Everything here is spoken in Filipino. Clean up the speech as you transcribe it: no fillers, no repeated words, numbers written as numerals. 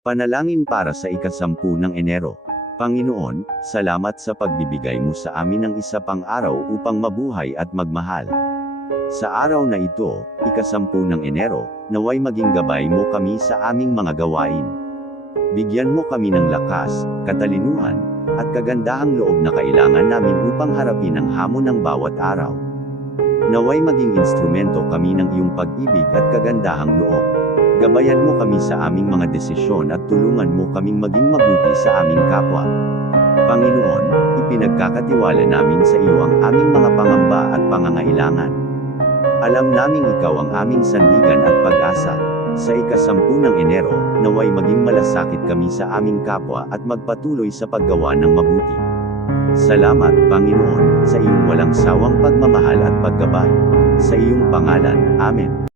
Panalangin para sa ika-10 ng Enero. Panginoon, salamat sa pagbibigay mo sa amin ng isa pang araw upang mabuhay at magmahal. Sa araw na ito, ika-10 ng Enero, naway maging gabay mo kami sa aming mga gawain. Bigyan mo kami ng lakas, katalinuhan, at kagandahang loob na kailangan namin upang harapin ang hamon ng bawat araw. Naway maging instrumento kami ng iyong pag-ibig at kagandahang loob. Gabayan mo kami sa aming mga desisyon at tulungan mo kaming maging mabuti sa aming kapwa. Panginoon, ipinagkakatiwala namin sa iyo ang aming mga pangamba at pangangailangan. Alam naming ikaw ang aming sandigan at pag-asa. Sa ika-10 ng Enero, naway maging malasakit kami sa aming kapwa at magpatuloy sa paggawa ng mabuti. Salamat, Panginoon, sa iyong walang sawang pagmamahal at paggabay. Sa iyong pangalan, Amen.